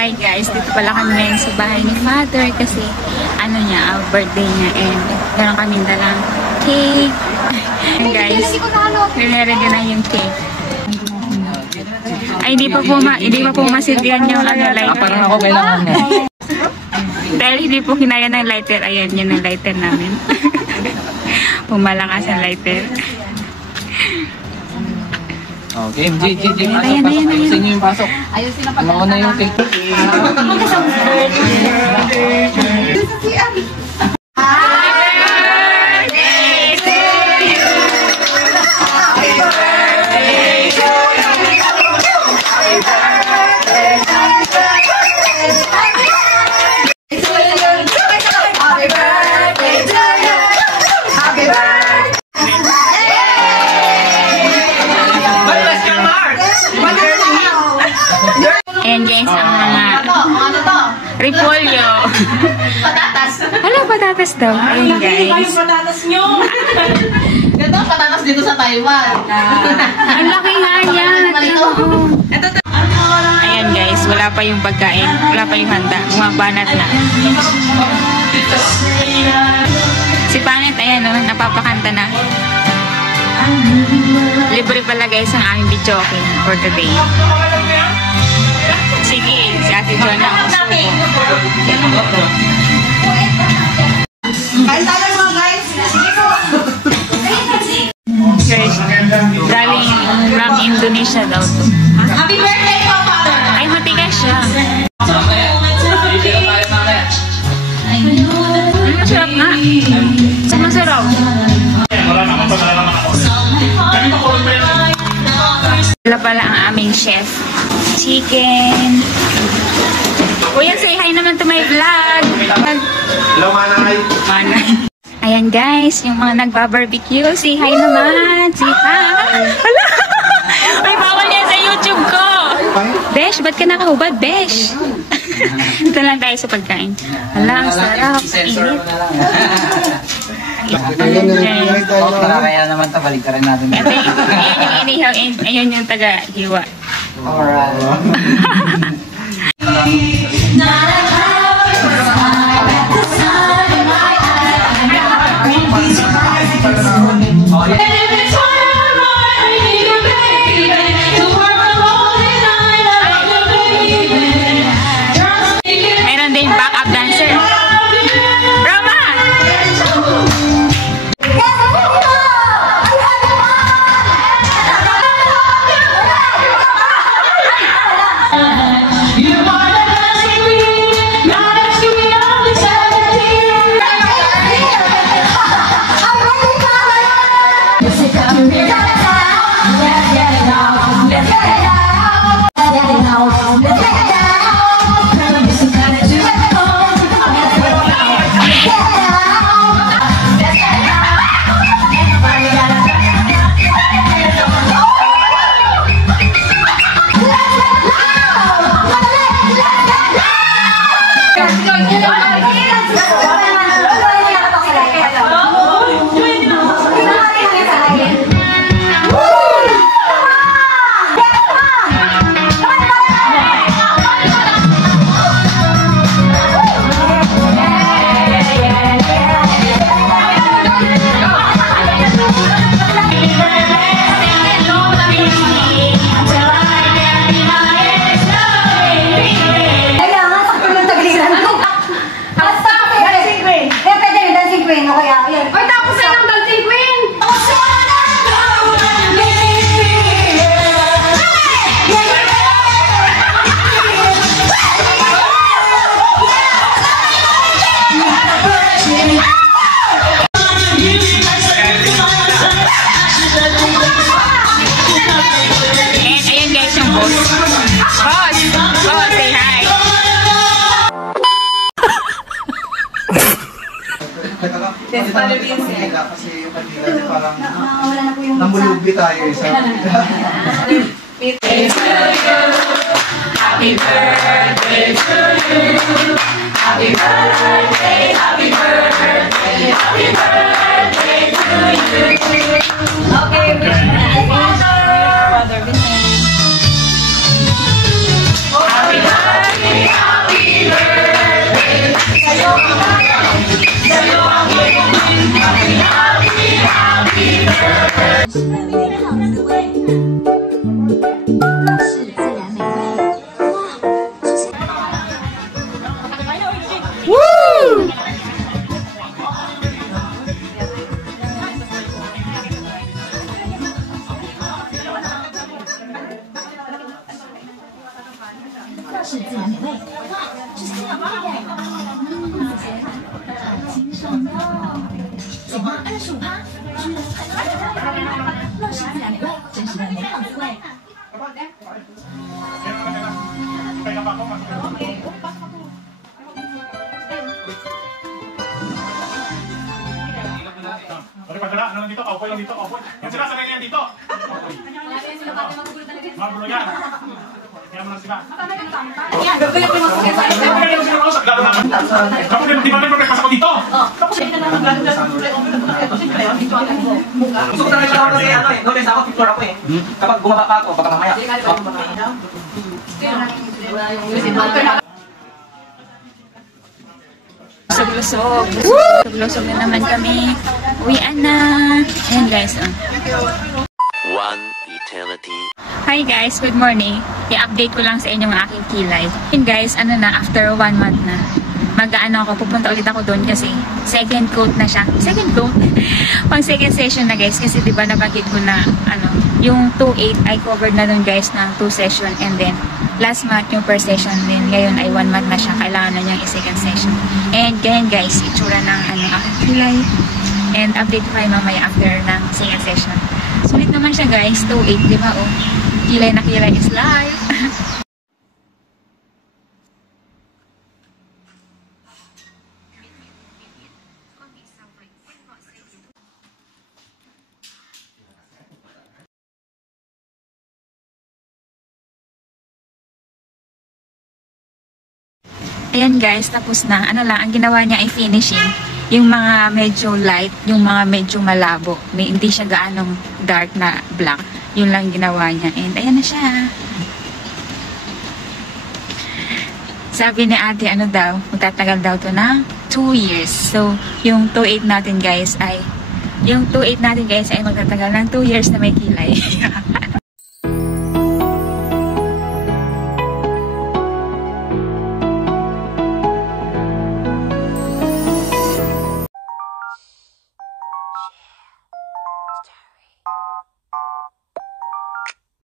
Hi guys, dito pala kami ngayon sa bahay ni Father kasi ano niya, birthday niya and meron kaming dalang cake. And guys, niready na yung cake. Ay, hindi pa po masilbihan yung lighter. Parang ako kailangan mo. Dahil hindi po kinaya ng lighter, ayan, yun ang lighter namin. Pumalakas ang lighter. Okay, pasok. Ayusin nyo yung pasok. Ayusin na pag na yung cake. Ayan guys, ang mga repolyo. Patatas. Alam, patatas daw. Ayan guys. Patatas nyo. Ganda ang patatas dito sa Taiwan. Ang laki nga yan. Ayan guys, wala pa yung pagkain. Wala pa yung handa. Bumabanat na. Si Pangit, ayan o, napapakanta na. Libre pala guys ang aming video okay for today. Sige, si Ate Jonah. Kain tayo mga guys. Guys, galing from Indonesia daw to. Happy birthday po, Father. Ay, matigas siya. Masarap nga. Masarap. Wala pala ang aming chef. Chicken. Kuya, say hi naman to my vlog. Hello, Manay. Manay. Ayan guys, yung mga nagba-barbecue, say hi naman. Say hi. Hala! Ay, bawal yan sa YouTube ko. Besh, ba't ka nakahubad, Besh? Ito lang tayo sa pagkain. Hala, ang sarap. Init. Nakakaya naman ito, balik ka rin natin. Ito yung inihaw, ayun yung taga-hiwa. Alright. Meron din backup dancer. Roma! Kanila kasi yung kanila parang namulubi tayo eh. Happy birthday to you. Happy birthday, happy birthday, happy birthday to you. Okay, Father Vincent. Happy birthday, happy birthday. Sa'yo ang happy birthday. Okay, pagdala, ano lang dito? Kaupoy lang dito, kaupoy. Yan sila, sabay yan dito. Magulo yan. Kaya mo lang sila. Kapag di ba nag-progress ako dito? Gusto ko talaga ako kasi ano eh. Notice ako, picture ako eh. Kapag bumaba pa ako, baka mamaya. Lusog-lusog. Lusog-lusog na naman kami. Uwian na. Ayan guys, oh. One eternity. Hi guys, good morning. I-update ko lang sa inyo ang aking kilay. And guys, ano na, after 1 month na, mag-ano ako, pupunta ulit ako doon kasi second coat na siya. Second coat? Pang second session na guys, kasi diba nabanggit ko na, ano, yung 2.8 ay covered na doon guys ng 2 session and then last month yung per session din. Ngayon ay 1 month na siya. Kailangan na niyang i-second session. And ganyan guys, itsura ng ano, aking kilay. And update ko kayo mamaya after ng second session. Sulit naman siya guys, 2.8, diba oh? Kilay na kilay is life. Ayan guys, tapos na. Ano lang, ang ginawa niya ay finishing. Yung mga medyo light, yung mga medyo malabo. Hindi siya gaanong dark na black. Yun lang ginawa niya. And ayan na siya. Sabi ni ate, ano daw, magtatagal daw to na 2 years. So, yung 2.8 natin guys ay magtatagal ng 2 years na may kilay.